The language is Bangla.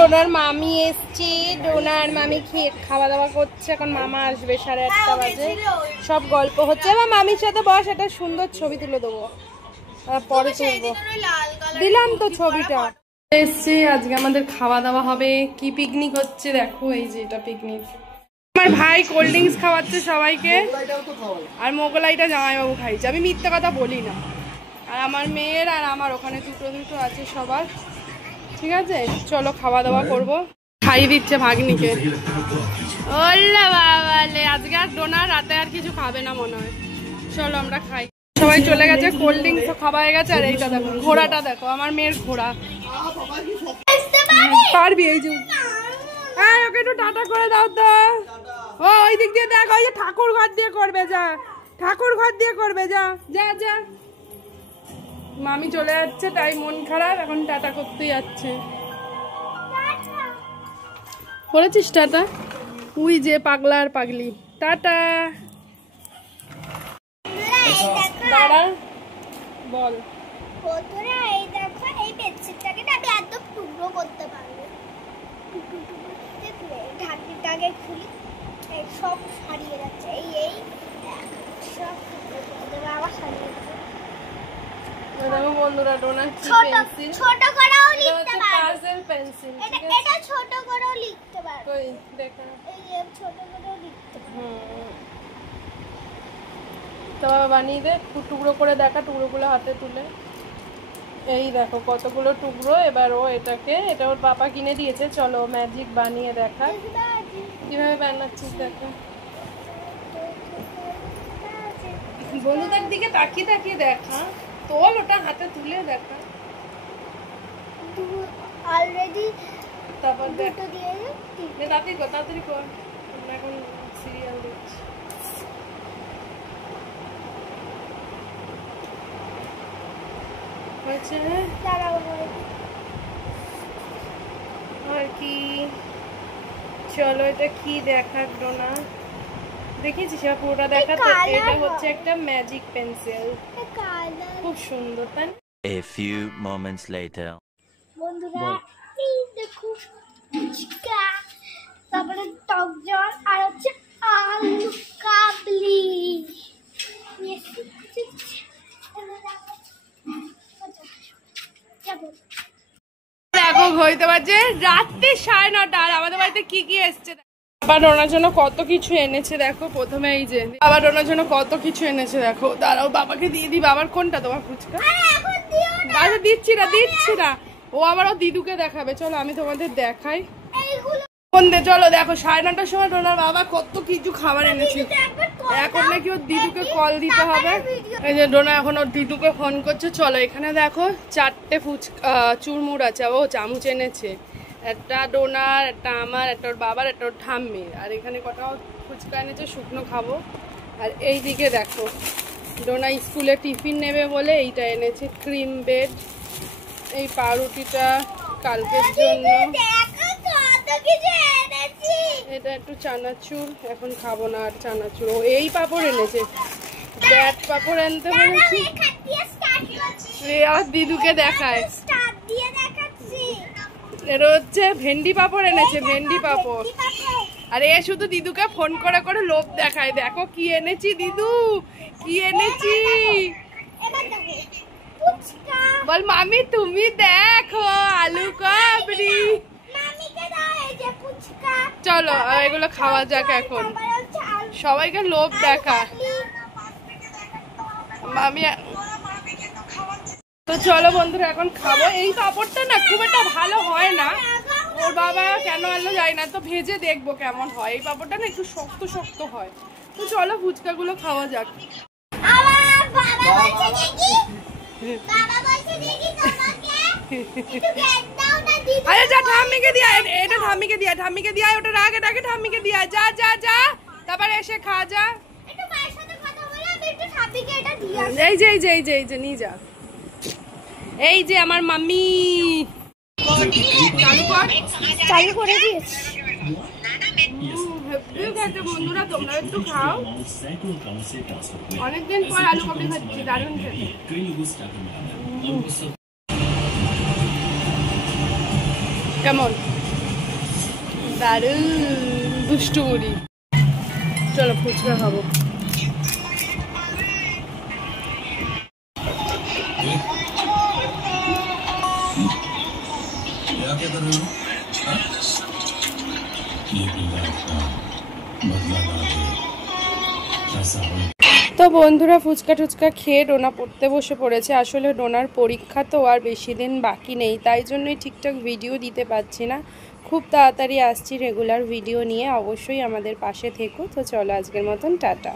ডোনার মামি এসছে, ডোনার মামি খেয়ে খাওয়া দাওয়া করছে। এখন মামা আসবে 1:30 বাজে। সব গল্প হচ্ছে। এবার মামির সাথে বস, একটা সুন্দর ছবি তুলে দেবো, পরে তুলবো। দিলাম তো ছবিটা। এসছে আজকে আমাদের খাওয়া দাওয়া হবে। কি পিকনিক হচ্ছে দেখো, এই যে এটা পিকনিক। আমার ভাই কোল্ড ড্রিঙ্কস খাওয়াচ্ছে সবাইকে, আর মোগলাইটা জামাইবাবু খাইছে। আমি মিথ্যা কথা বলি না। আর আমার মেয়ের আর আমার ওখানে দুটো আছে সবার। ঠিক আছে, চলো খাওয়া দাওয়া করবো। খাই দিচ্ছে ভাগ্নিকে। ওল্লা বাবালে, আজকে আর ডোনা রাতে আর কিছু খাবে না মনে হয়। চলো আমরা খাই। সবাই চলে গেছে, কোল্ড ড্রিঙ্কস খাওয়া হয়ে গেছে। আর এইটা দেখো, ঘোড়াটা দেখো, আমার মেয়ের ঘোড়া। পারবি? এই যে ওকে একটু টাটা করে দাও তো। ও ওই দিক দিয়ে দেখো, ওই যে ঠাকুর ঘর দিয়ে করবে, যা ঠাকুর ঘর দিয়ে করবে, যা যা যা। মামি চলে যাচ্ছে, তাই মন খারাপ, এখন টাটা করতে যাচ্ছে। করেছিস টাটা? উই যে পাগলা আর পাগলি, টাটা। দাঁড়া, বল। বন্ধুরা এই দেখো, এই পেন্সিলটাকে না আমি একদম টুকরো করতে পারবো। ঢাকনিটাকে খুলি, সব সারিয়ে যাচ্ছে। এই সব আবার সারিয়ে যাচ্ছে। দেখো বন্ধুরা, ডোনার ছোট করেও লিখতে পারবো। পাজল পেন্সিল, এটা ছোট করেও লিখতে পারবো। কই দেখা, এই ছোট করেও লিখতে পারবো। তো বানিয়ে দে, টুকরো করে দেখা, টুকরোগুলো হাতে তুলে। এই দেখো কতগুলো টুকরো। এবার ও এটাকে, এটা ওর বাবা কিনে দিয়েছে। চলো ম্যাজিক বানিয়ে দেখা, কিভাবে বানাচ্ছিস দেখা। বন্ধুদের দিকে তাকিয়ে তাকিয়ে দেখা, তোল ওটা হাতে তুলে দেখা। অলরেডি তারপর দুটো দিয়ে তাড়াতাড়ি কর, তাড়াতাড়ি কর, আমরা এখন সিরিয়াল দেখছি। আর কি, চলো এটা কি দেখার ডোনা, দেখেছিস পুরোটা দেখা তো। এটা হচ্ছে একটা ম্যাজিক পেন্সিল, খুব সুন্দর, তাই না? A few moments later. বন্ধুরা এই দেখো, ফুচকা, তারপরে টক জল, আর হচ্ছে আলু কাবলি। দেখো হইতে পারছে রাত্রি 9:30। আর আমাদের বাড়িতে কি কি এসছে, আবার ওনার জন্য কত কিছু এনেছে দেখো। প্রথমে এই যে আবার ওনার জন্য কত কিছু এনেছে দেখো। দাঁড়াও বাবাকে দিয়ে দিই। বাবার কোনটা, তোমার ফুচকা? আচ্ছা দিচ্ছি না, ও আবার ও দিদুকে দেখাবে। চলো আমি তোমাদের দেখাই। চলো দেখো, 9:30টার সময় ওনার বাবা কত কিছু খাবার এনেছে। এখন নাকি ওর দিদুকে কল দিতে হবে। এই যে ডোনা এখন ওর দিদুকে ফোন করছে। চলো এখানে দেখো 4টে ফুচকা চুরমুর আছে, ও চামচ এনেছে। একটা ডোনার, একটা আমার, একটা ওর বাবার, একটা ওর ঠাম্মির। আর এখানে কটা ফুচকা এনেছে, শুকনো খাবো। আর এই দিকে দেখো, ডোনা স্কুলে টিফিন নেবে বলে এইটা এনেছে, ক্রিম বেড। এই পাউরুটিটা কালকের জন্য। এটা একটু চানাচুর, এখন খাবো না আর চানাচুর। ও এই পাপড় এনেছে, ব্যাট পাপড় আনতে বলেছি। আর দিদুকে দেখায়, এটা হচ্ছে ভেন্ডি পাপড় এনেছে, ভেন্ডি পাপড়। আর এ শুধু দিদুকে ফোন করে করে লোভ দেখায়, দেখো কি এনেছি দিদু, কি এনেছি। বল মামি তুমি দেখো, আলু কাবলি। চলো এগুলো খাওয়া যাক এখন, সবাইকে লোভ দেখা। মামি তো চলো বন্ধুরা এখন খাবো। এই পাপড়টা না খুব একটা ভালো হয় না, ওর বাবা কেন আনলো জানি না। তো ভেজে দেখবো কেমন হয়। এই পাপড়টা না একটু শক্ত শক্ত হয়। তো চলো ফুচকা গুলো খাওয়া যাক। আরে যা ঠাম্মিকে দিয়া, এটা ঠাম্মিকে দিয়া, ঠাম্মিকে দিয়া, ওটা রাগ, এটাকে ঠাম্মিকে দিয়া। যা যা যা, তারপরে এসে খা যা। এই যে এই যে এই যে এই যে নিয়ে যা। এই যে আমার মাম্মি চালু করে দিয়েছে। বন্ধুরা তোমরা একটু খাও, অনেকদিন পর আলু কাবলি খাচ্ছি, দারুণ খেতে। কেমন দারুণ দুষ্টু বুড়ি। চলো ফুচকা খাবো। তো বন্ধুরা ফুচকা টুচকা খেয়ে ডোনা পড়তে বসে পড়েছে। আসলে ডোনার পরীক্ষা তো আর বেশি দিন বাকি নেই, তাই জন্যই ঠিকঠাক ভিডিও দিতে পারছি না। খুব তাড়াতাড়ি আসছি রেগুলার ভিডিও নিয়ে, অবশ্যই আমাদের পাশে থেকো। তো চলো আজকের মতন টাটা।